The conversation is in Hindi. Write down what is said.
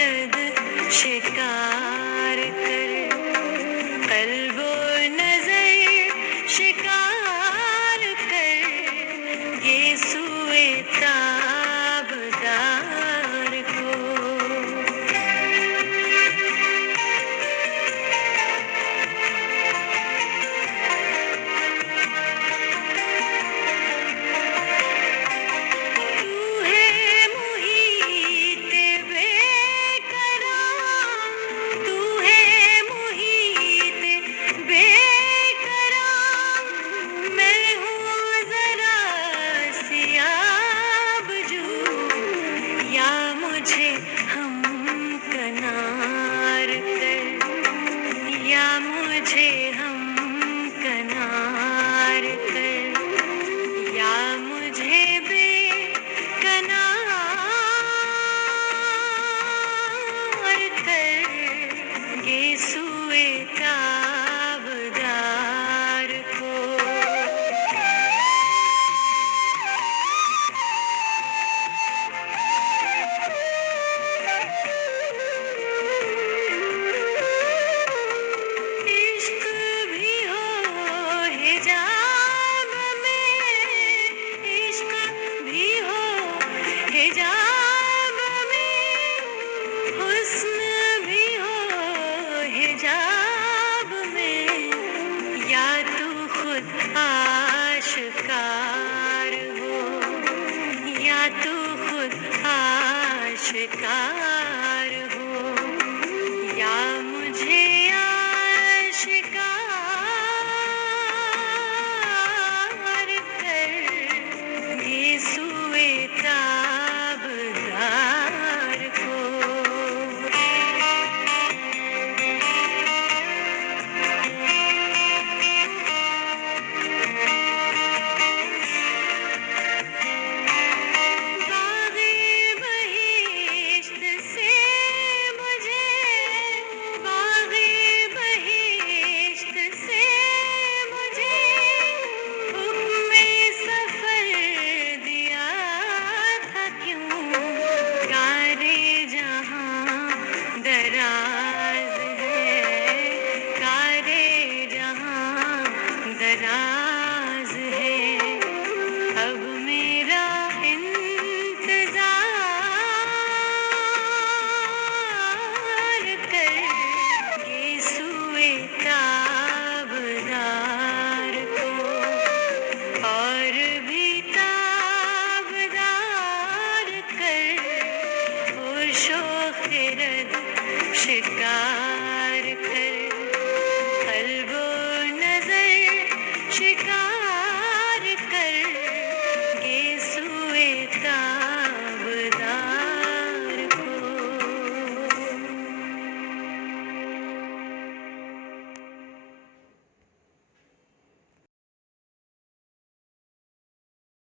खिरद शिकार कर, कल्बो नजर शिकार कर, यीशुए ताबदार को। मुझे हम कनार कर, या मुझे हम कनार कर, या मुझे बेकनार कर, यीशुए ताबदार को। आशिकार हो, या तू खुद आशिकार हो, या मुझे आशिकार कर, यीशुए ताबदार को। दराज है, कारे जहां दराज है, अब मेरा इंतजार कर, यीशुए ताबदार को। और भी ताबदार कर, होशो खिरद शिकार